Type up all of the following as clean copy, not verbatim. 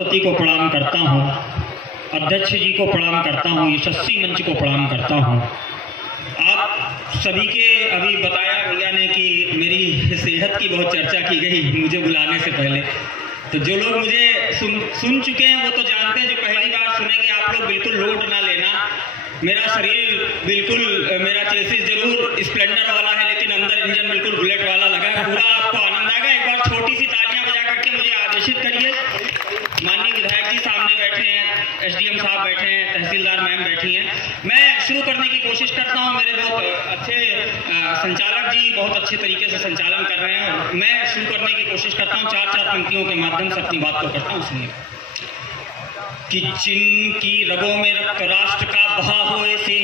सरस्वती को प्रणाम करता हूँ, अध्यक्ष जी को प्रणाम करता हूँ, यशस्वी मंच को प्रणाम करता हूँ। आप सभी के अभी बताया भैया ने कि मेरी सेहत की बहुत चर्चा की गई मुझे बुलाने से पहले। तो जो लोग मुझे सुन चुके हैं वो तो जानते हैं, जो पहली बार सुनेंगे आप लोग बिल्कुल लोड ना लेना। मेरा शरीर बिल्कुल, मेरा चेसिस जरूर स्प्लेंडर वाला है लेकिन अंदर इंजन बिल्कुल बुलेट वाला लगा है। पूरा आपको आनंद आएगा। एक बार छोटी सी तालियां बजा करके मुझे आदेशित करिए। माननीय विधायक जी सामने बैठे हैं, एसडीएम साहब बैठे हैं, तहसीलदार मैम बैठी हैं। मैं शुरू करने की कोशिश करता हूं। मेरे बहुत अच्छे संचालक जी बहुत अच्छे तरीके से संचालन कर रहे हैं और मैं शुरू करने की कोशिश करता हूं। चार पंक्तियों के माध्यम से अपनी बात को करता हूं। सुनिए कि जिनकी रगों में रक्त राष्ट्र का बहा हुए से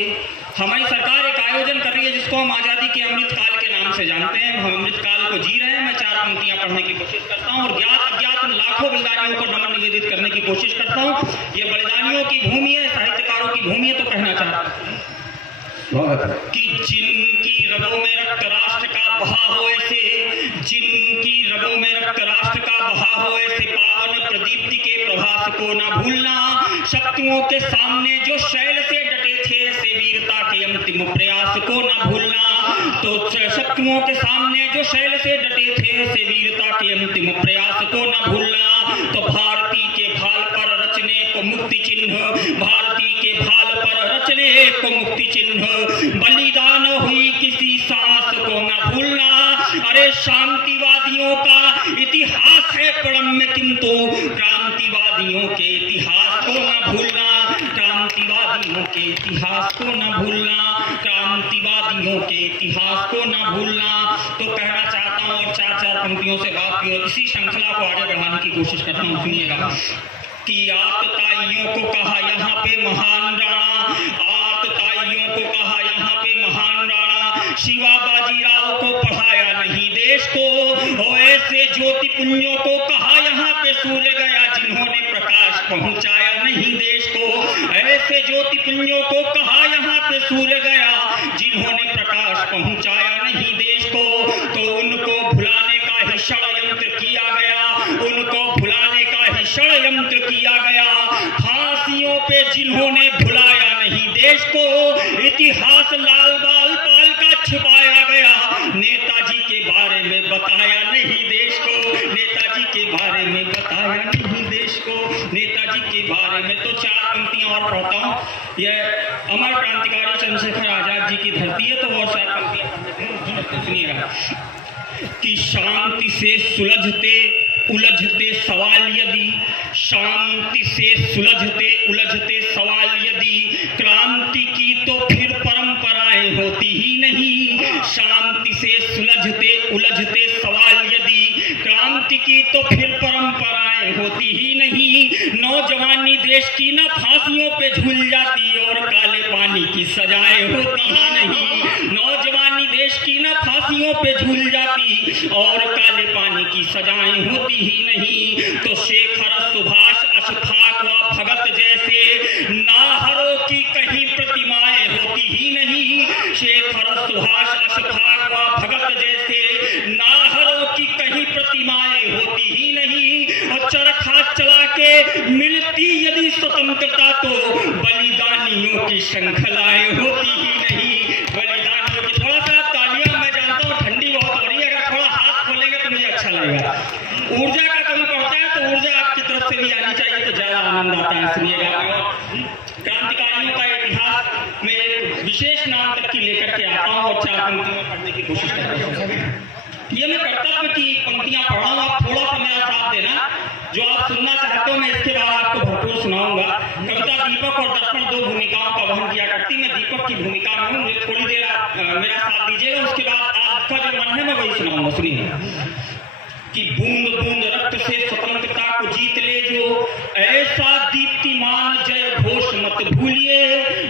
हमारी सरकार एक आयोजन कर रही है जिसको हम आज़ादी के अमृत काल के नाम से जानते हैं। हम अमृत काल को जी रहे हैं। मैं चार पंक्तियां पढ़ने की कोशिश करता हूं और ज्ञात अज्ञात लाखों बलिदानियों को नमन निवेदित करने की कोशिश करता हूं। ये बलिदानियों की भूमि है, साहित्यकारों की भूमि है, तो कहना चाहता हूं कि जिनकी रगों में रक्त राष्ट्र का बहा हुए से, जिनकी रगों में रक्त राष्ट्र का बहा हुए से पावन प्रदीप्ति के प्रभास को न भूलना। शक्तियों के सामने जो शैल से डटे थे से वीरता के अंतिम प्रयास को न भूलना। तो शक्तियों के सामने जो शैल से डटे थे से वीरता के अंतिम प्रयास को न भूलना। तो भारती के भाल पर रचने को मुक्ति चिन्ह, भारती के भाल पर रचने को मुक्ति चिन्ह, बलिदान हुई किसी सांस को न भूलना। अरे शांतिवादियों का इतिहास है प्रणम्य किंतु क्रांतिवादियों के इतिहास को न भूलना। क्रांतिवादियों के इतिहास को न भूलना। क्रांतिवादियों के इतिहास को न भूलना। तो कहना चाहता हूं और चार पंक्तियों से बात की और इसी श्रृंखला को आगे बढ़ाने की कोशिश करता हूं। सुनिएगा कि आतताइयों को कहा यहाँ पे महान राणा, आतताइयों को कहा यहाँ पे महान राणा, शिवा बाजीराव को पढ़ाया नहीं देश को। ऐसे ज्योति पुंजों को कहा यहाँ पे सूर्य गया जिन्होंने प्रकाश पहुंचाया नहीं देश को। ऐसे ज्योति पुंजों को कहा यहाँ पे सूर्य गया जिन्होंने प्रकाश पहुंचाया नहीं देश को। तो उनको भुलाने का ही षड्यंत्र किया गया, उनको भुलाने का ही षड्यंत्र किया गया। फांसियों पे जिन्होंने भुलाया नहीं देश को, इतिहास लाल बाल पाल का छिपाया गया। नेताजी के बारे में बताया नहीं देश को, नेताजी के बारे में बताया नहीं देश को, नेताजी के बारे में। तो चार पंक्तियां और पढ़ता हूं। यह अमर क्रांतिकारी चंद्रशेखर आजाद जी की धरती है, तो और चार पंक्तियां सुनिएगा कि शांति से सुलझते उलझते सवाल यदि, शांति से सुलझते उलझते सवाल यदि, क्रांति की तो फिर परंपराएं होती ही नहीं। शांति से सुलझते उलझते सवाल यदि, क्रांति की तो फिर परंपराएं होती ही नहीं। नौजवानी देश की न फांसियों पे झूल जाती और काले पानी की सजाएं होती ही नहीं। नौजवानी देश की न फांसियों पे झूल जाती और काले पानी की सजाएं होती ही नहीं। तो शेखर सुभाष अशफाक व भगत जैसे नाहरों की कहीं प्रतिमाएं होती ही नहीं। शेखर सुभाष अशफाक व भगत जैसे नाहरों की कहीं प्रतिमाएं होती ही नहीं। और चरखा चला के मिलती यदि स्वतंत्रता तो बलिदानियों की श्रृंखलाएं होती ही नहीं। बलिदानियों की थोड़ा सा तालियां, मैं जानता हूँ ठंडी बहुत हो रही है, अगर थोड़ा हाथ खोलेंगे तो मुझे अच्छा लगेगा। ऊर्जा का कमी पड़ता है तो ऊर्जा आपकी तरफ से भी आनी चाहिए तो ज्यादा आनंद आता है। सुनिएगा, क्रांतिकारियों का इतिहास में एक विशेष नाम तक की लेकर के आता हूँ और चार पंक्तियों में पढ़ने की कोशिश करता हूँ। ये मैं कर्तव्य की पंक्तियां पढ़ा हूँ, आप थोड़ा सा मेरा साथ देना। जो आप सुनना चाहते हो मैं इसके बाद आपको भरपूर सुनाऊंगा। कविता दीपक और दर्पण दो भूमिकाओं का वहन किया करती। मैं दीपक की भूमिका में हूँ, मुझे थोड़ी देर आप मेरा साथ दीजिएगा, उसके बाद आपका जो मन है मैं वही सुनाऊंगा। सुनिए कि बूंद बूंद रक्त से स्वतंत्रता को जीत ले जो, ऐसा दीप्तिमान जय घोष मत भूलिए।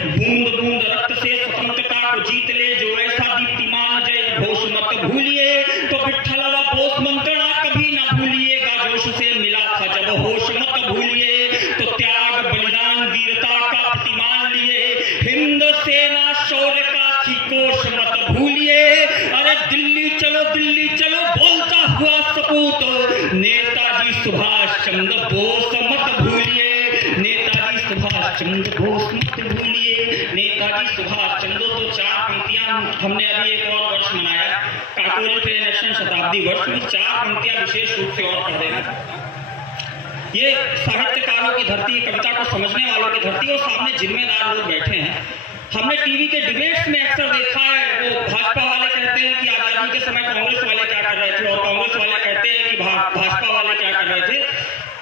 बूंद बूंद रक्त से स्वतंत्रता को जीत ले जो, ऐसा दीप्तिमान जय घोष मत भूलिए। तो विठ्ठल व बोस मंत्रणा कभी न भूलिएगा, जोश से मिला था जब होश मत भूलिए। तो त्याग बलिदान वीरता का प्रतिमान लिए, हिंद सेना शौर्य का थी कोश मत भूलिए। अरे दिल्ली चलो बोलता हुआ सपूत नेताजी सुभाष चंद्र बोस मत चंद्र बोस मत भूलिए, नेताजी सुभाष चंद्र। तो 4 पंक्तियां हमने अभी एक और वर्ष मनाया, काकोरी ट्रेन एक्शन शताब्दी वर्ष में 4 पंक्तियां विशेष रूप से और पढ़ देना। ये साहित्यकारों की धरती, कविता को समझने वालों की धरती, और सामने जिम्मेदार लोग बैठे हैं। हमने टीवी के डिबेट्स में अक्सर देखा है, वो भाजपा वाले कहते हैं कि आजादी के समय कांग्रेस वाले क्या कर रहे थे, और कांग्रेस वाले कहते हैं कि भाजपा वाले क्या कर रहे थे।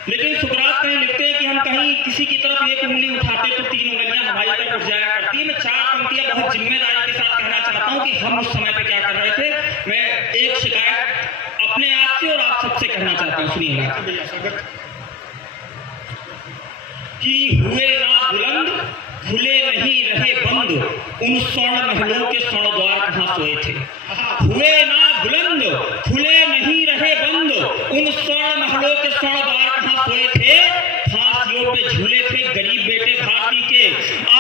लेकिन सुकरात कहीं लिखते हैं कि हम कहीं किसी की तरफ एक उंगली उठाते तो 3 उंगलियां हमारी तरफ उठ जाया करती है। मैं 4 पंक्तियां बहुत जिम्मेदारी के साथ कहना चाहता हूं कि हम उस समय पे क्या कर रहे थे। मैं एक शिकायत अपने आप से और आप सबसे कहना चाहता हूँ, सुनिएगा। कि हुए ना बुलंद, खुले नहीं रहे बंद, उन स्वर्ण महलों के स्वर्ण द्वार कहाँ सोए थे। हुए ना बुलंद, खुले नहीं रहे बंद, उन स्वर्ण महलों के स्वर्ण द्वार कहाँ सोए थे। फांसियों पे झूले थे गरीब बेटे भारती के,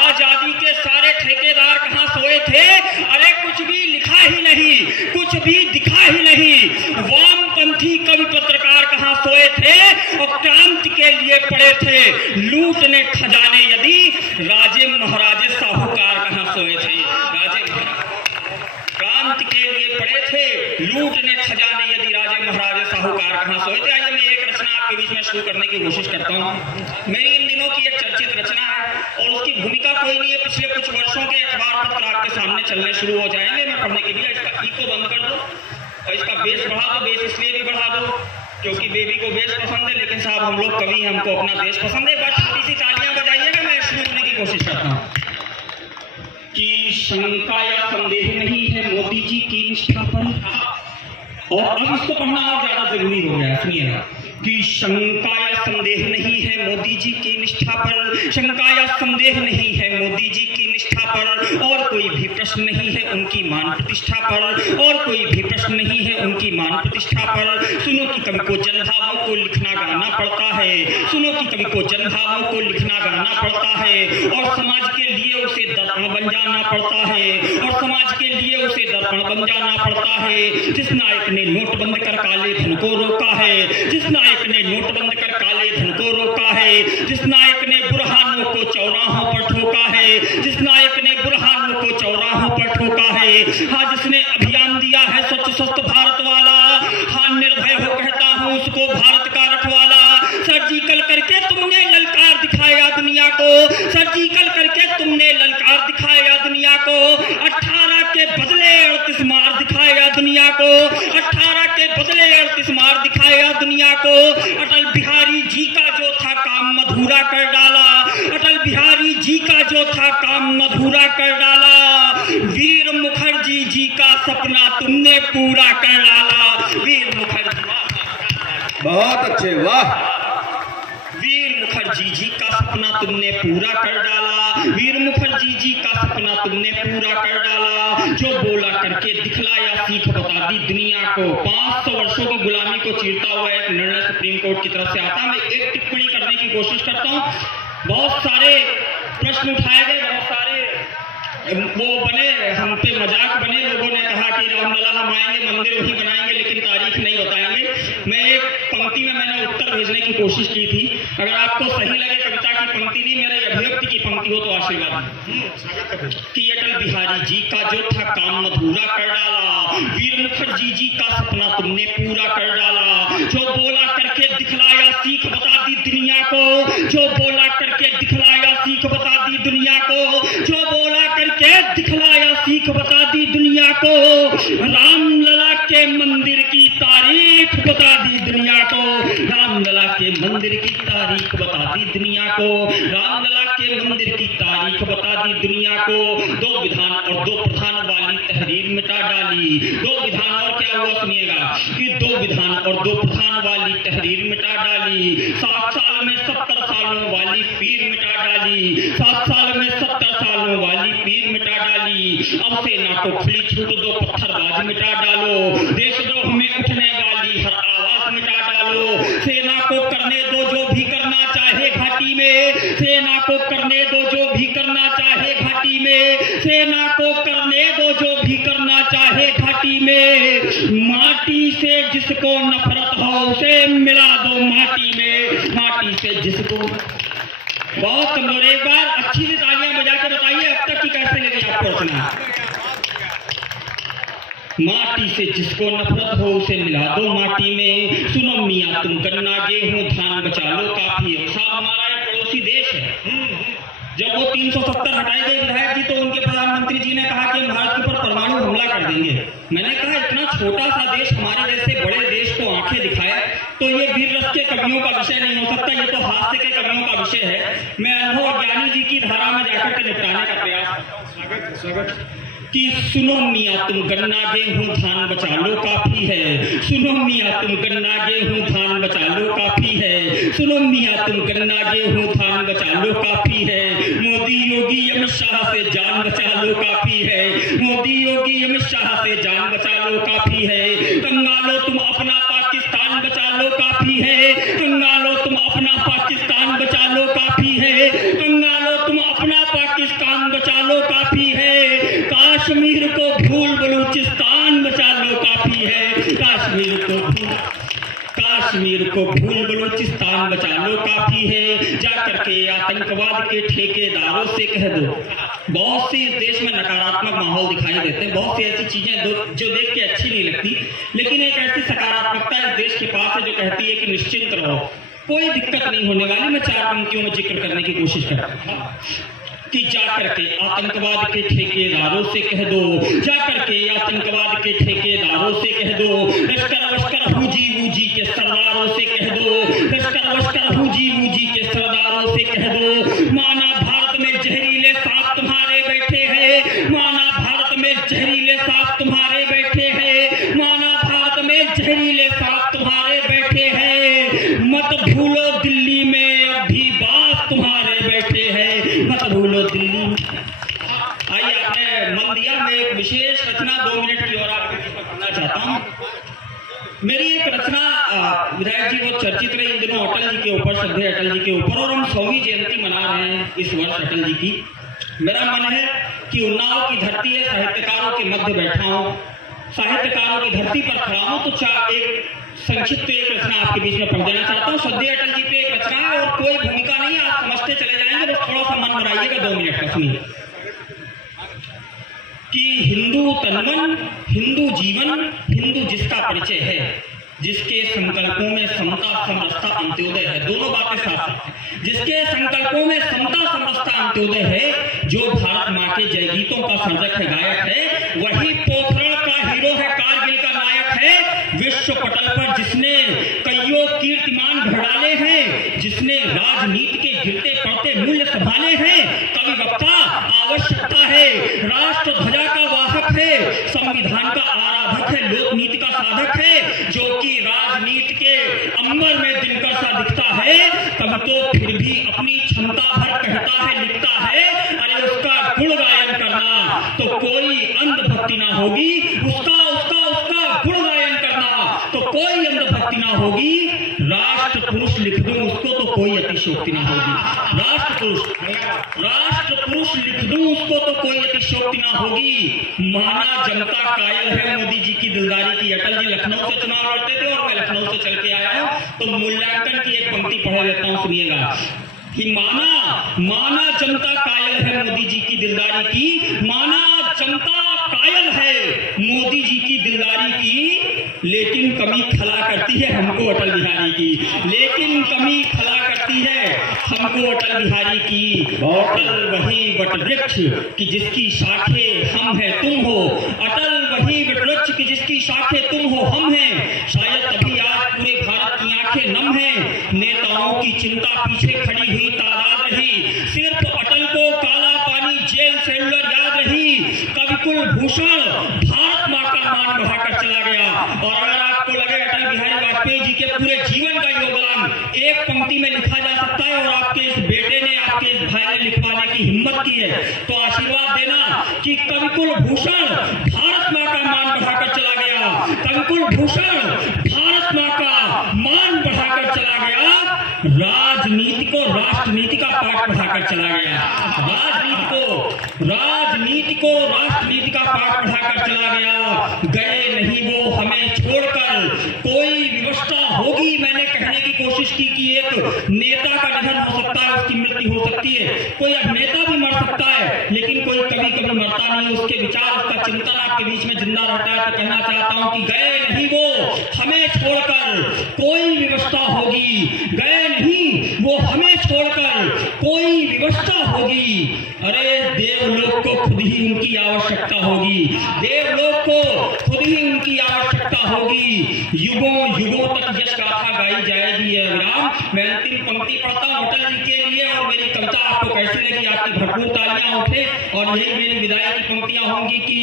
आजादी के सारे ठेकेदार कहाँ सोए थे। अरे कुछ भी लिखा ही नहीं, कुछ भी दिखा ही नहीं। वामपंथी कवि पत्रकार कहाँ सोए थे और क्रांति के लिए पड़े थे लूटने खजाने यदि, राजे महाराजे साहूकार कहाँ सोए थे। राजे क्रांति के लिए पड़े थे लूटने खजाने यदि, राजे महाराजे साहूकार कहाँ सोए थे। आइए मैं एक रचना आपके बीच में शुरू करने की कोशिश करता हूँ। मेरी इन दिनों की एक चर्चित रचना है और उसकी भूमिका कोई नहीं है। पिछले कुछ वर्षों के अखबार पत्र आपके सामने चलने शुरू हो जाएंगे, मैं पढ़ने के लिए। इसका ईको बंद कर दो और इसका बेस बढ़ा दो। बेस इसलिए भी बढ़ा दो क्योंकि बेबी को बेस पसंद है, लेकिन साहब हम लोग कवि, हमको अपना देश पसंद है। बस छोटी सी तालियां बजाइएगा, मैं शुरू होने की कोशिश करता हूँ। कि शंका या संदेह नहीं है मोदी जी की निष्ठा पर, और अब इसको पढ़ना और ज्यादा जरूरी हो गया, सुनिएगा। कि शंका या संदेह नहीं है मोदी जी की निष्ठा पर, शंका या संदेह नहीं है मोदी जी की निष्ठा पर, और कोई भी प्रश्न नहीं है उनकी मान प्रतिष्ठा पर, और कोई भी प्रश्न नहीं है उनकी मान प्रतिष्ठा पर। सुनो कि कवि को जनभावों को लिखना गाना पड़ता है, सुनो कि कवि को जनभावों को लिखना गाना पड़ता है, और समाज के लिए उसे दर्पण बन जाना पड़ता है, और समाज के लिए उसे दर्पण बन जाना पड़ता है। जिस नायक ने नोटबंद कर काले धन को रोका है, जिस नायक ने नोटबंद कर काले धन को रोका है, जिस नायक ने बुरहानों को चौराहों पर ठोका है, जिस नायक ने बुरहानों को चौराहों पर ठोका है। हाँ, जिसने अभियान दिया है स्वच्छ स्वस्थ भारत वाला, हाँ निर्भय हो कहता हूँ उसको भारत का रखवाला। सर्जिकल करके तुमने ललकार दिखाया दुनिया को, सर्जिकल करके तुमने ललकार दिखाया दुनिया को। 18 के बदले 38 मार दिखाया दुनिया को, 18 के बदले 38 मार दिखाया दुनिया को। अटल बिहारी जी का जो था काम मधुरा कर डाला, अटल बिहारी जी का जो था काम मधुरा कर डाला। वीर मुखर्जी जी का सपना तुमने पूरा कर डाला। वीर मुखर्जी, बहुत अच्छे, वाह। वीर मुखर्जी जी का सपना तुमने पूरा कर डाला, वीर मुखर्जी जी का सपना तुमने पूरा कर डाला। जो बोला करके दिखलाया सीख बता दी दुनिया को। 500 वर्षों की गुलामी को चीरता हुआ एक निर्णय सुप्रीम कोर्ट की तरफ से आता। मैं एक टिप्पणी करने की कोशिश करता हूँ। बहुत सारे प्रश्न उठाए गए, बहुत सारे वो बने, हम पे मजाक बने। लोगों ने कहा कि रामलला हम आएंगे, मंदिर वहीं बनाएंगे, लेकिन तारीख नहीं बताएंगे। मैं एक पंक्ति में मैंने उत्तर भेजने की कोशिश की थी। अगर आपको सही लगे कविता की पंक्ति नहीं, मेरे अभिव्यक्ति की पंक्ति हो तो आशीर्वाद। कि अटल बिहारी जी का जो था काम अधूरा कर डाला, वीर मुखर्जी जी का सपना तुमने पूरा कर डाला। जो बोला करके दिखलाया सीख बता दी दुनिया को, जो बोला करके दिखलाया सीख बता दी दुनिया को, जो बोला करके दिखलाया सीख बता दी दुनिया को। रामलला के मंदिर की तारीख बता दी दुनिया को, रामलला के मंदिर की तारीख बता दी दुनिया को, रामलला के मंदिर की तारीख बता दी दुनिया को। 2 विधान और 2 प्रधान वाली तहरीर मिटा डाली। 2 विधान और क्या हुआ सुनिएगा, कि 2 विधान और 2 प्रधान वाली तहरीर मिटा डाली। 7 साल में 70 सालों वाली पीर मिटा डाली। 7 साल में 70 सालों वाली पीर मिटा डाली। अब सेना को खुली छूट दो, पत्थरबाज मिटा डालो। देशद्रोह में उठने वाली हर आवाज मिटा डालो। सेना को करने दो जो भी करना चाहे घाटी में, सेना को करने दो जो भी करना चाहे घाटी में, सेना को करने दो जो भी करना चाहे घाटी में। माटी से जिसको नफरत हो उसे मिला दो माटी में, माटी से जिसको बहुत कमजोर। एक बार अच्छी सी तालियां बजा के बताइए अब तक की कैसे लगी आपको रचना। माटी से जिसको नफरत हो उसे मिला दो माटी में, सुनो मियां तुम गन्ना गेहूं धान बचा लो काफी है। साहब हमारा एक पड़ोसी देश है, जब वो 370 हटाए गए विधायक जी तो उनके प्रधानमंत्री जी ने कहा कि हम भारत के ऊपर परमाणु हमला कर देंगे। मैंने कहा इतना छोटा सा देश हमारे जैसे बड़े देश को आंखें दिखाए तो ये वीर रस के कवियों का विषय नहीं हो सकता, ये तो हास्य के कवियों का विषय है। मैं अनुभव ज्ञानी जी की धारा में जाकर के निपटाने का प्रयास कि सुनो मियां तुम गन्ना गेहूं धान बचा लो काफी है, सुनो मियां तुम गन्ना गेहूं धान बचा लो काफी है, सुनो मियां तुम गन्ना गेहूं धान बचा लो काफी है। मोदी योगी अमित शाह से जान बचा लो काफी है, मोदी योगी अमित शाह से जान बचा लो काफी है। कंगालो तुम अपना पाकिस्तान बचा लो काफी है, कंगालो तुम अपना पाकिस्तान बचा लो काफी है, कंगालो तुम अपना पाकिस्तान बचा लो काफी है। कश्मीर को भूल बलूचिस्तान बचा लो काफी है, कश्मीर को भूल बलूचिस्तान बचा लो काफी है। जाकर के आतंकवाद के ठेकेदारों से कह दो। बहुत सी इस देश में नकारात्मक माहौल दिखाई देते हैं, बहुत सी ऐसी चीजें जो देख के अच्छी नहीं लगती, लेकिन एक ऐसी सकारात्मकता इस देश के पास है जो कहती है कि निश्चिंत रहो, कोई दिक्कत नहीं होने वाली। मैं 4 पंक्तियों में जिक्र करने की कोशिश करता हूँ कि जाकर के आतंकवाद के ठेकेदारों से कह दो, जाकर के आतंकवाद के ठेकेदारों से कह दो, लश्कर वश्कर हुजी वूजी के सरदारों से कह दो, लश्कर वश्कर हुजी वूजी के सरदारों से कह दो। माना भारत में जहरीले सांप तुम्हारे बैठे हैं, माना भारत में जहरीले सांप तुम्हारे बैठे हैं, माना भारत में जहरीले सांप तुम्हारे बैठे हैं। मत भूलो दिल्ली में अब भी बाप तुम्हारे बैठे हैं, मत भूलो दिल्ली। आइए आपने मन दिया, मैं एक विशेष रचना 2 मिनट की और आपके पढ़ना चाहता हूँ। मेरी एक रचना विधायक जी बहुत चर्चित रही इन दिनों अटल जी के ऊपर, श्रद्धेय अटल जी के ऊपर, और हम 100वीं जयंती मना रहे हैं इस वर्ष अटल जी की। मेरा मन है कि उन्नाव की धरती है, साहित्यकारों के मध्य बैठा हूँ, साहित्यकारों की धरती पर खड़ा हूँ, तो एक संक्षिप्त एक रचना आपके बीच में पढ़ देना चाहता हूँ। श्रद्धेय अटल जी पे एक रचना है और कोई भूमिका नहीं है, आप समझते चले जाएंगे, बस थोड़ा सा मन बनाइएगा 2 मिनट का सुनिए। कि हिंदू तनमन, हिंदू जीवन, हिंदू जिसका परिचय है, जिसके संकल्पों में समता समरसता अंत्योदय है। दोनों बातें साथ, जिसके संकल्पों में समता समरसता अंत्योदय है, जो भारत माँ के जय गीतों का सर्जक है, गायक है, वही पोखरण का हीरो है, कारगिल का नायक है। विश्व पटल पर जिसने कईयों कीर्तिमान घड़ डाले हैं, जिसने राजनीति के गिरते पड़ते मूल्य संभाले हैं। कवि वक्ता आवश्यकता है, राष्ट्र ध्वजा का वाहक है, संविधान का आराधक है, लोक नीति का साधक है, जो कि राजनीति के अंबर में दिनकर सा दिखता है, तब तो फिर भी अपनी क्षमता भर कहता है, लिखता है। अरे उसका गुण गायन करना तो कोई अंधभक्ति ना होगी, उसका उसका उसका गुण गायन करना तो कोई अंधभक्ति ना होगी। राष्ट्र पुरुष लिख दूं उसको तो कोई अतिशयोक्ति ना होगी, राष्ट्र पुरुष लिख दूं उसको तो कोई अतिशयोक्ति ना होगी। माना जनता कायल है मोदी जी की दिलदारी की। अटल जी लखनऊ से चुनाव लड़ते थे और मैं लखनऊ से चल के आया हूं, तो मूल्यांकन की एक पंक्ति पढ़ देता हूं, सुनिएगा। कि माना जनता कायल है मोदी जी की दिलदारी की, माना जनता कायल है मोदी जी की दिलदारी की, लेकिन कमी खला करती है हमको अटल बिहारी की, लेकिन कमी खला करती है हमको अटल बिहारी की। अटल वही वटवृक्ष कि जिसकी शाखें हम हैं तुम हो, अटल वही वटवृक्ष कि जिसकी शाखें तुम हो हम हैं। शायद तभी आज पूरे भारत की आंखें नम हैं। नेताओं की चिंता पीछे खड़ी हुई तादाद रही, सिर्फ अटल को काला पानी जेल सेलुलर याद रही। कवि कुलभूषण भारत माँ का मान बढ़ाकर चला गया। और अगर आपको लगे अटल बिहारी वाजपेयी जी के पूरे जीवन का योगदान एक पंक्ति में लिखा जा सकता है और आपके इस बेटे ने, आपके इस भाई ने लिखवाने की हिम्मत की है, तो आशीर्वाद देना कि कवि कुलभूषण भारत माँ का मान बढ़ाकर चला गया, कवि कुलभूषण भारत माँ का मान बढ़ाकर चला गया, राजनीति को राष्ट्रनीति का पाठ पढ़ाकर चला गया, राजनीति को राष्ट्रनीति का पाठ पढ़ाकर चला गया। गए नहीं वो हमें छोड़कर, कोई व्यवस्था होगी। मैंने कहने की कोशिश की कि एक नेता का निधन हो सकता है, उसकी मृत्यु हो सकती है, कोई अभिनेता भी मर सकता है, लेकिन कोई कभी कभी मरता नहीं, उसके विचार, उसका चिंतन आपके बीच में जिंदा रहता है। तो कहना चाहता हूं कि गए नहीं वो हमें छोड़कर कोई व्यवस्था होगी, गए नहीं वो हमें छोड़कर कोई व्यवस्था होगी। अरे देवलोक को खुद ही उनकी आवश्यकता होगी, देवलोक को खुद ही उनकी आवश्यकता होगी। युगों युगों तक यश गाथा गाई जाएगी। विराम, मैं अंतिम पंक्ति पढ़ता हूं अटल जी के लिए, और मेरी कविता आपको कैसी लगी? आपकी भरपूर तालियां उठे, और यही मेरी विदाई की पंक्तियां होंगी कि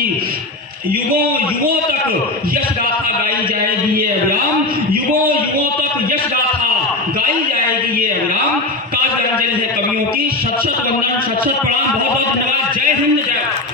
युगों युगों तक यश गाथा गाई जाएगी ये विराम, युगों युगों तक यश गाथा गाई जाएगी ये विराम। काव्य अंजलि है कवियों की। शत शत वंदन, शत शत प्रणाम, बहुत बहुत धन्यवाद। जय हिंद, जय भारत।